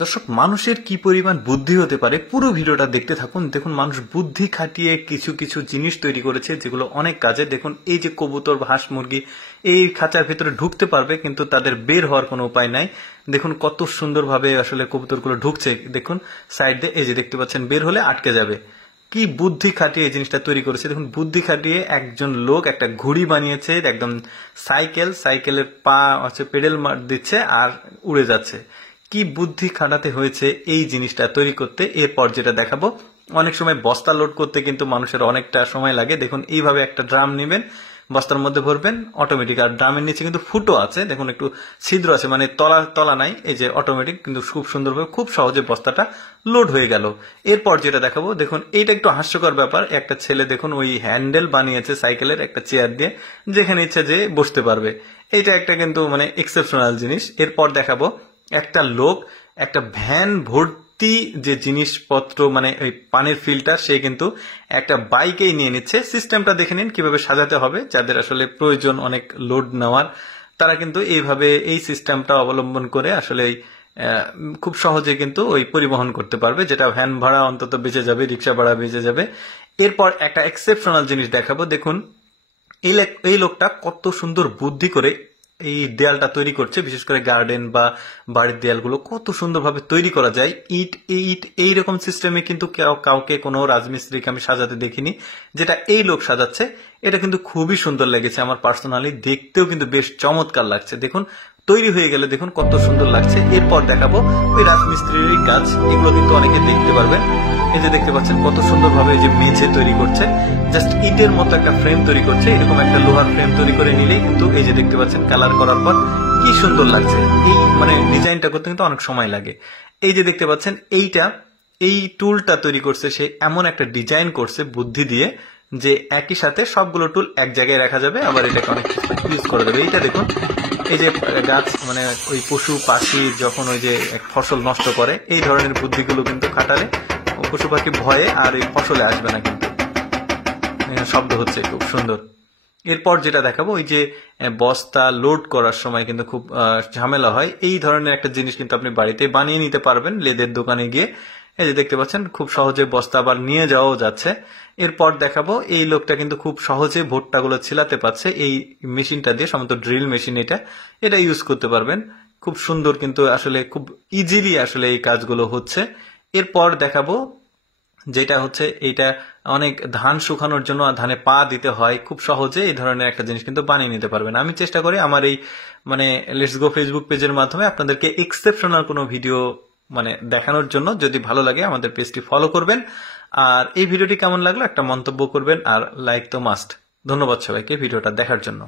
দর্শক, মানুষের কি পরিমাণ বুদ্ধি হতে পারে পুরো ভিডিওটা দেখতে থাকুন। দেখুন, মানুষ বুদ্ধি খাটিয়ে কিছু কিছু জিনিস তৈরি করেছে যেগুলো অনেক কাজে। দেখুন, এই যে কবুতর বা হাঁস মুরগি এই খাঁচার ভিতরে ঢুকতে পারবে, কিন্তু তাদের বের হওয়ার কোনো উপায় নাই। দেখুন কত সুন্দরভাবে আসলে কবুতরগুলো ঢুকছে। দেখুন সাইড দিয়ে, এই যে দেখতে পাচ্ছেন, বের হলে আটকে যাবে। কি বুদ্ধি খাটিয়ে এই জিনিসটা তৈরি করেছে। দেখুন, বুদ্ধি খাটিয়ে একজন লোক একটা ঘুড়ি বানিয়েছে, একদম সাইকেলের পা হচ্ছে পেডেল দিচ্ছে আর উড়ে যাচ্ছে। কি বুদ্ধি খাটাতে হয়েছে এই জিনিসটা তৈরি করতে। এরপর যেটা দেখাবো, অনেক সময় বস্তা লোড করতে কিন্তু মানুষের অনেকটা সময় লাগে। দেখুন, এইভাবে একটা ড্রাম নেবেন, বস্তার মধ্যে ভরবেন অটোমেটিক। আর ড্রামের নিচে কিন্তু ফুটো আছে, দেখুন একটু ছিদ্র আছে, মানে তলা নাই, এই যে অটোমেটিক, কিন্তু খুব সুন্দরভাবে খুব সহজে বস্তাটা লোড হয়ে গেল। এরপর যেটা দেখাবো, দেখুন এইটা একটু হাস্যকর ব্যাপার। একটা ছেলে দেখুন ওই হ্যান্ডেল বানিয়েছে সাইকেলের একটা চেয়ার দিয়ে, যেখানে ইচ্ছা যে বসতে পারবে। এটা একটা কিন্তু মানে এক্সেপশনাল জিনিস। এরপর দেখাবো একটা লোক একটা ভ্যান ভর্তি যে জিনিসপত্র, মানে ওই পানির ফিল্টার, সে কিন্তু একটা বাইকেই নিয়ে নিচ্ছে। সিস্টেমটা দেখে নিন কিভাবে সাজাতে হবে। যাদের আসলে প্রয়োজন অনেক লোড নেওয়ার, তারা কিন্তু এইভাবে এই সিস্টেমটা অবলম্বন করে আসলে খুব সহজে কিন্তু ওই পরিবহন করতে পারবে, যেটা ভ্যান ভাড়া অন্তত বেঁচে যাবে, রিক্সা ভাড়া বেঁচে যাবে। এরপর একটা এক্সেপশনাল জিনিস দেখাবো। দেখুন এই লোকটা কত সুন্দর বুদ্ধি করে এই দেয়ালটা তৈরি করছে। বিশেষ করে গার্ডেন বা বাড়ির দেয়ালগুলো কত সুন্দরভাবে তৈরি করা যায় ইট এইরকম সিস্টেমে কিন্তু কাউকে কোনো রাজমিস্ত্রিকে আমি সাজাতে দেখিনি, যেটা এই লোক সাজাচ্ছে। এটা কিন্তু খুবই সুন্দর লেগেছে আমার পার্সোনালি, দেখতেও কিন্তু বেশ চমৎকার লাগছে। দেখুন তৈরি হয়ে গেলে দেখুন কত সুন্দর লাগছে। এরপর দেখাবো ওই রাজমিস্ত্রির কাজ, এগুলো কিন্তু অনেকে দেখতে পারবেন। এই যে দেখতে পাচ্ছেন কত সুন্দরভাবে এই যে মেঝে তৈরি করছে, জাস্ট ইটের মতো একটা ফ্রেম তৈরি করছে। এরকম একটা লোহার ফ্রেম তৈরি করে নিলেই কিন্তু এই যে দেখতে পাচ্ছেন কালার করার পর কি সুন্দর লাগছে। এই মানে ডিজাইনটা করতে কিন্তু অনেক সময় লাগে। এই যে দেখতে পাচ্ছেন এই টুলটা তৈরি করছে সে, এমন একটা ডিজাইন করছে বুদ্ধি দিয়ে যে একই সাথে সবগুলো টুল এক জায়গায় রাখা যাবে, আবার এটাকে অনেক ইউজ করা যাবে। এইটা দেখুন, এই যে গাছ মানে ওই পশু পাখি যখন ওই যে ফসল নষ্ট করে, এই ধরনের বুদ্ধিগুলো কিন্তু খাটালে পশু পাখি ভয়ে আর এই ফসলে আসবে না। কিন্তু শব্দ হচ্ছে খুব সুন্দর। এরপর যেটা দেখাবো, ওই যে বস্তা লোড করার সময় কিন্তু খুব ঝামেলা হয়, এই ধরনের একটা জিনিস কিন্তু আপনি বাড়িতে বানিয়ে নিতে পারবেন লেদের দোকানে গিয়ে। এই যে দেখতে পাচ্ছেন খুব সহজে বস্তা আবার নিয়ে যাওয়াও যাচ্ছে। এরপর দেখাবো এই লোকটা কিন্তু খুব সহজে ভুট্টাগুলো ছিলাতে পারছে এই মেশিনটা দিয়ে, সম্ভবত ড্রিল মেশিন। এটা ইউজ করতে পারবেন খুব সুন্দর, কিন্তু আসলে খুব ইজিলি আসলে এই কাজগুলো হচ্ছে। এরপর দেখাবো যেটা হচ্ছে, এইটা অনেক ধান শুকানোর জন্য ধানে পা দিতে হয়, খুব সহজে এই ধরনের একটা জিনিস কিন্তু বানিয়ে নিতে পারবেন। আমি চেষ্টা করি আমার এই মানে লেটস গো ফেসবুক পেজের মাধ্যমে আপনাদেরকে এক্সেপশনাল কোনো ভিডিও মানে দেখানোর জন্য। যদি ভালো লাগে আমাদের পেজটি ফলো করবেন, আর এই ভিডিওটি কেমন লাগলো একটা মন্তব্য করবেন, আর লাইক তো মাস্ট। ধন্যবাদ সবাইকে ভিডিওটা দেখার জন্য।